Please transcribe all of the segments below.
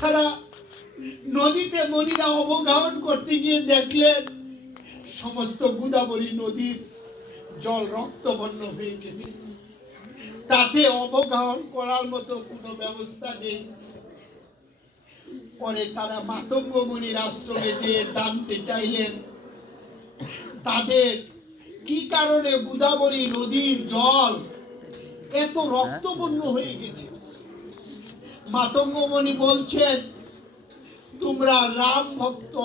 তারা নদীতে মনিরা অবগাহন করতে গিয়ে দেখলেন সমস্ত গোদাবরী নদীর জল রক্তবর্ণ হয়ে গেছে। তাতে অবগাহন করার মতো কোনো ব্যবস্থা নেই। পরে তারা মাতঙ্গ আশ্রমে যেয়ে জানতে চাইলেন, তাদের কি কারণে গোদাবরী নদীর জল এত রক্তবর্ণ হয়ে গেছে? মাতঙ্গমণি বলছেন, তোমরা রাম ভক্ত,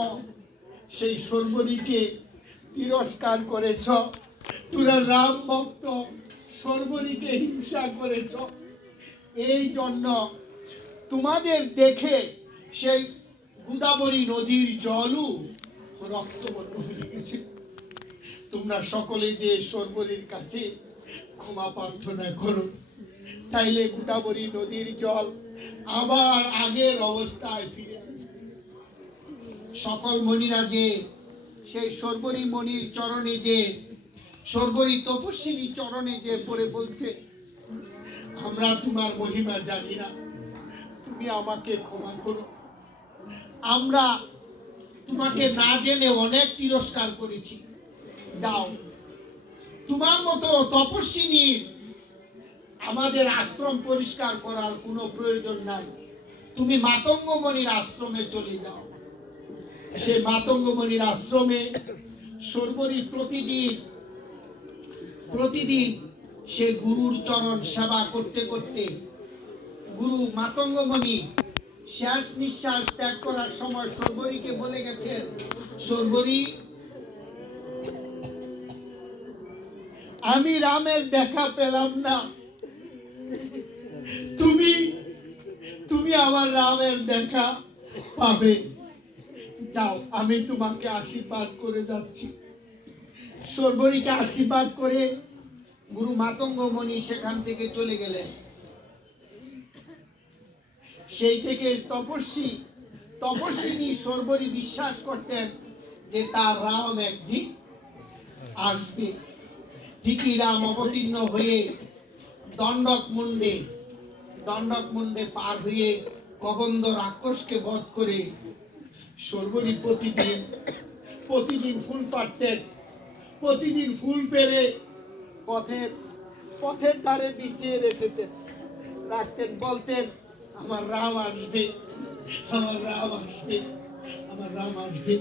সেই সর্বরীকে তিরস্কার করেছ। তোমরা রাম ভক্ত সর্বরীকে হিংসা করেছ। এই জন্য তোমাদের দেখে সেই গোদাবরী নদীর জলও রক্তবর্ণ হয়ে গেছে। তোমরা সকলে যে সর্বরীর কাছে ক্ষমা প্রার্থনা করো, তাইলে গোদাবরী নদীর জল আবার আগের অবস্থায় ফিরে সকল মণিরা যে সেই সর্বরী মণির চরণে যে সর্বরী তপস্বিনী চরণে যে পড়ে বলছে, আমরা তোমার মহিমা জানি না। তুমি আমাকে ক্ষমা করো। আমরা তোমাকে না জেনে অনেক তিরস্কার করেছি। যাও তোমার মতো তপস্বিনীর আমাদের আশ্রম পরিষ্কার করার কোনো প্রয়োজন নাই। তুমি মাতঙ্গমণির আশ্রমে চলে যাও। সে মাতঙ্গমণির আশ্রমে সর্বরী প্রতিদিন প্রতিদিন সে গুরুর চরণ সেবা করতে করতে গুরু মাতঙ্গমণি শেষ নিঃশ্বাস ত্যাগ করার সময় সর্বরীকে বলে গেছেন সর্বরী, আমি রামের দেখা পেলাম না। তুমি তুমি আমার রামের দেখা পাবে। যাও, আমি তোমাকে আশীর্বাদ করে যাচ্ছি। সর্বরীকে আশীর্বাদ করে গুরু মাতঙ্গমণি সেখান থেকে চলে গেলেন। সেই থেকে তপস্বী, তপস্বিনী সর্বরী বিশ্বাস করতেন যে তার রাম একদিন আসবে। ঠিকই রাম অবতীর্ণ হয়ে দণ্ডক মুন্ডে দণ্ডক মুন্ডে পার হয়ে কবন্দ রাক্ষসকে বধ করে সর্বরী প্রতিদিন প্রতিদিন ফুল পাড়তেন প্রতিদিন ফুল পেরে পথের পথের ধারে বিছিয়ে রেখেতেন রাখতেন, বলতেন, আমার রাম আসবে, আমার রাম আসবে, আমার রাম আসবে।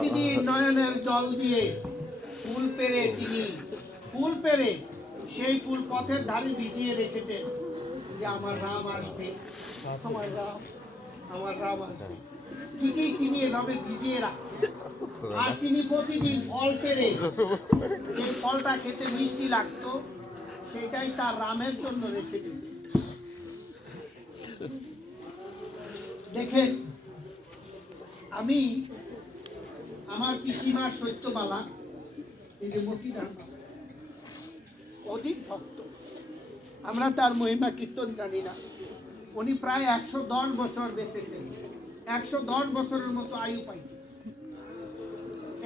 প্রতিদিন নয়নের জল দিয়ে ফুল পেরে তিনি, ফুল পেরে সেই ফুল পথের ধারে বিছিয়ে রেখেতেন যে আমার রাম আসবে। আমার রাম আমার রাম আসবে। ঠিকই তিনি এভাবে ভিজিয়ে রাখতেন আর তিনি প্রতিদিন ফল পেরে যে ফলটা খেতে মিষ্টি লাগতো, সেটাই তার রামের জন্য রেখে দিতেন। দেখেন, আমি আমার পিসিমার সত্যবালা, এই যে অধিক ভক্ত। আমরা তার মহিমা কীর্তন জানি না। উনি প্রায় একশো দশ বছর বেঁচেছেন একশো দশ বছরের মতো আয়ু পাই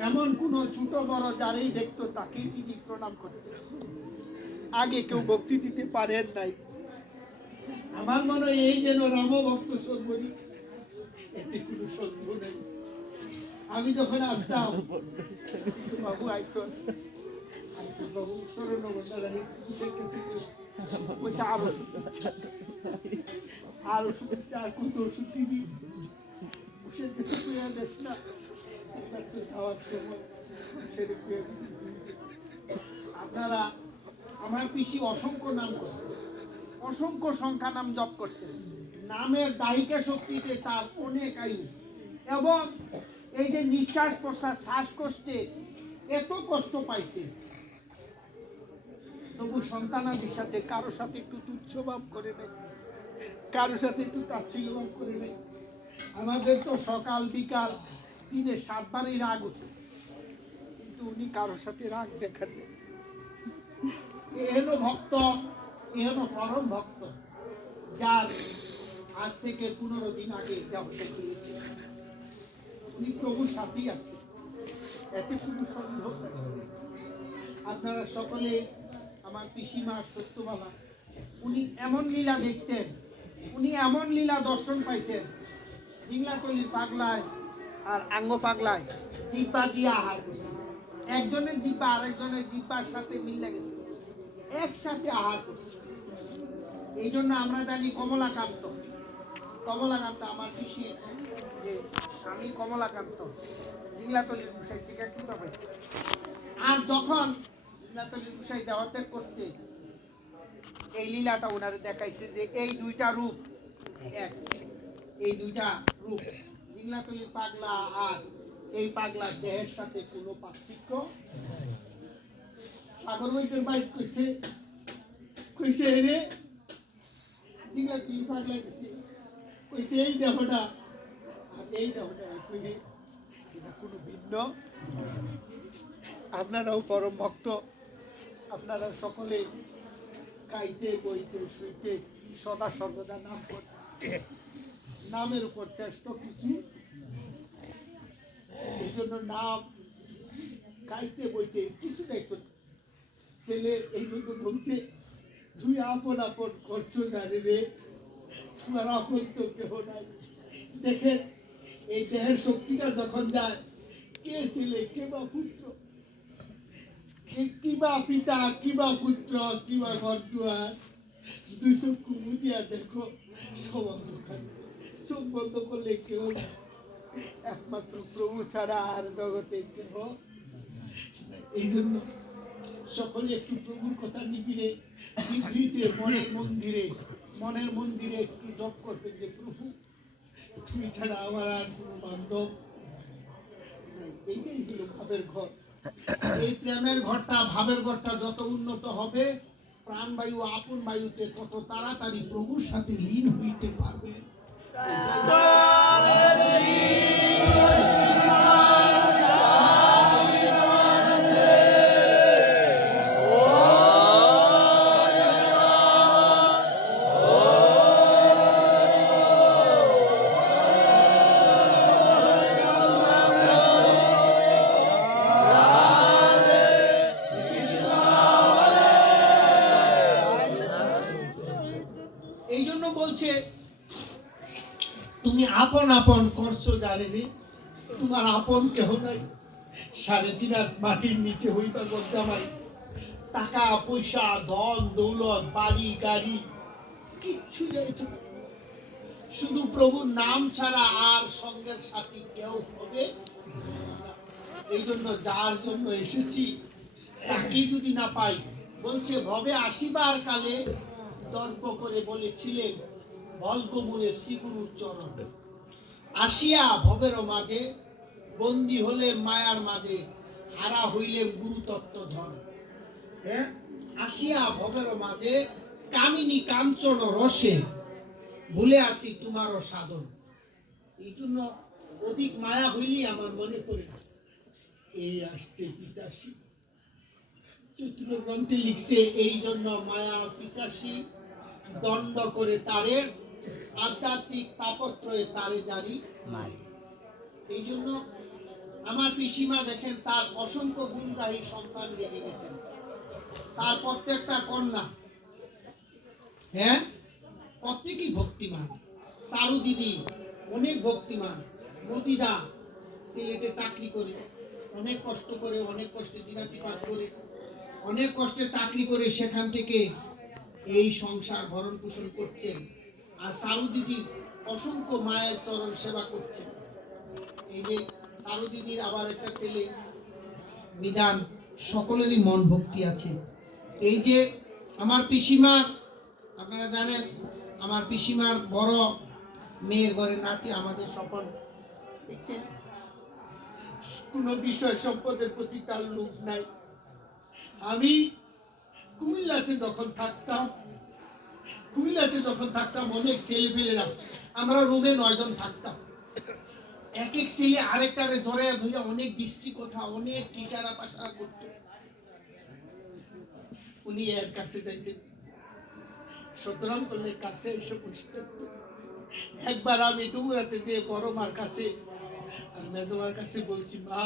এমন কোনো ছোট বড় যারাই দেখতো তাকেই তিনি প্রণাম করতেন আগে কেউ ভক্তি দিতে পারেন নাই। আমার মনে হয় এই যেন রাম ভক্ত সর্বরী এতে কোনো সন্দেহ নেই। আমি যখন আসতাম। বাবু আরও ওষুধ ওষুধ না। আপনারা, আমার পিসি অসংখ্য নাম করতেন অসংখ্য সংখ্যা নাম জপ করতেন। নামের দায়িকা শক্তিতে তার অনেক আয়ু। এবং এই যে নিঃশ্বাস প্রশ্বাস, শ্বাসকষ্টে এত কষ্ট পাইছে। তবু সন্তানাদির সাথে, কারও সাথে একটু তুচ্ছ ভাব করে নেই, কারও সাথে একটু তাচ্ছিল্য ভাব করে নেই। আমাদের তো সকাল, বিকাল, দিনে সাতবারই রাগ উঠে কিন্তু উনি কারোর সাথে রাগ দেখান নেই। এহেন ভক্ত এহেন পরম ভক্ত, যার আজ থেকে পনেরো দিন আগে দেহত্যাগ করেছে উনি প্রভুর সাথেই আছে এতে কোনো সন্দেহ। আপনারা সকলে আমার পিসিমা, সত্যবাবা, উনি এমন লীলা দেখতেন উনি এমন লীলা দর্শন পাইতেন জিংলাতলির পাগলায় আর আঙ্গ পাগলায় জিপা দিয়ে আহার করছে। একজনের জিপা আরেকজনের জিপার সাথে মিলে গেছে। একসাথে আহার করছে। এই জন্য আমরা জানি কমলাকান্ত কমলাকান্ত আমার পিসির যে স্বামী কমলাকান্ত, জিংলাতলির মুসাই টিকা কিনতে পাইছে আর যখন জিংলাতলির মুসাই দেওয়াত্যাগ করছে, এই লীলাটা ওনারে দেখাইছে যে এই দুইটা রূপ এক। এই দুইটা রূপ, জিংলাতলির পাগলা আর এই পাগলা দেহের সাথে কোনো পার্থক্য সাগর বৈদ্যের বাইক কইছে কইছে রে জিংলাতলি পাগলা কইছে কইছে এই দেহটা এই কইলে এটা কোনো ভিন্ন আপনারাও পরম ভক্ত। আপনারা সকলে খাইতে বইতে, শুইতে, সদা সর্বদা নাম করতে নামের উপর শ্রেষ্ঠ কিছু। এই জন্য নাম খাইতে বইতে কিছু দেখো ছেলে এই জন্য বলছে, তুই আপন আপন করছ জানি রে। তোমার আপন তো কেহ নাই। দেখেন এই দেহের শক্তিটা যখন যায়, কে ছেলে, কে বা পুত্র? কিবা পিতা কিবা পুত্র কিবা ঘর দুয়ার দুই চক্ষু মুদিয়া দেখো সব অন্ধকার চোখ বন্ধ করলে কেউ একমাত্র প্রভু ছাড়া আর জগতে কেহ এই জন্য সকলে একটু প্রভুর কথা নিবিড়ে নিভৃতে মনের মন্দিরে মনের মন্দিরে একটু জপ করবেন যে, প্রভু তুমি ছাড়া আমার আর কোনো বান্ধব এইটাই হলো ভাবের ঘর। এই প্রেমের ঘরটা, ভাবের ঘরটা যত উন্নত হবে প্রাণবায়ু আপন বায়ুতে কত তাড়াতাড়ি প্রভুর সাথে লীন হইতে পারবে। আপন আপন করছ জানে রে তোমার আপন কেহ নাই। সাড়ে তিন মাটির নিচে হইবা গজ্জামাই টাকা, পয়সা, ধন, দৌলত, বাড়ি, গাড়ি, কিচ্ছু যাইছে। শুধু প্রভুর নাম ছাড়া আর সঙ্গের সাথী কেউ হবে? এই জন্য, যার জন্য এসেছি তাকেই যদি না পাই, বলছে, ভবে আসিবার কালে দর্প করে বলেছিলেন বলগমূলে শ্রীগুরুর চরণ। আসিয়া ভবের মাঝে, বন্দি হলে মায়ার মাঝে, হারা হইলে গুরুতত্ত্ব ধন। হ্যাঁ আসিয়া ভবের মাঝে, কামিনী কাঞ্চন রসে, ভুলে আসি তোমারও সাধন। এই জন্য অধিক মায়া হইলেই আমার মনে পড়ে এই আসছে পিসাসী। চতুর গ্রন্থে লিখছে, এই জন্য মায়া পিসাসী, দণ্ড করে তারে আধ্যাত্মিক তাপত্রয়ে তারে জারি এই জন্য আমার পিসিমা দেখেন, তার অসংখ্য গুণগ্রাহী সন্তান রেখে গেছেন তার প্রত্যেকটা কন্যা হ্যাঁ প্রত্যেকই ভক্তিমান। সারু দিদি, অনেক ভক্তিমান। মতিদা, সিলেটে চাকরি করে, অনেক কষ্ট করে, অনেক কষ্টে দিনাতিপাত করে, অনেক কষ্টে চাকরি করে সেখান থেকে এই সংসার ভরণ পোষণ করছেন। আর সারু দিদি অসংখ্য মায়ের চরণ সেবা করছেন। এই যে সারু দিদির আবার একটা ছেলে, নিদান, সকলেরই মন ভক্তি আছে। এই যে আমার পিসিমা, আপনারা জানেন, আমার পিসিমার বড় মেয়ের ঘরে নাতি আমাদের সফল দেখছেন? কোনো বিষয় সম্পদের প্রতি তার লোক নাই। আমি কুমিল্লাতে যখন থাকতাম কুমিল্লাতে যখন থাকতাম, অনেক ছেলে পেলেরা, আমরা রুমে নয়জন থাকতাম এক এক ছেলে আরেকটারে ধরে ধরে অনেক বৃষ্টি কথা, অনেক টিসারা পাসারা করত উনি এর কাছে যাইতেন সুতরাং করলে কাছে এসে বসে থাকতো। একবার আমি ডুমরাতে যে বড় মার কাছে আর মেজমার কাছে বলছি, মা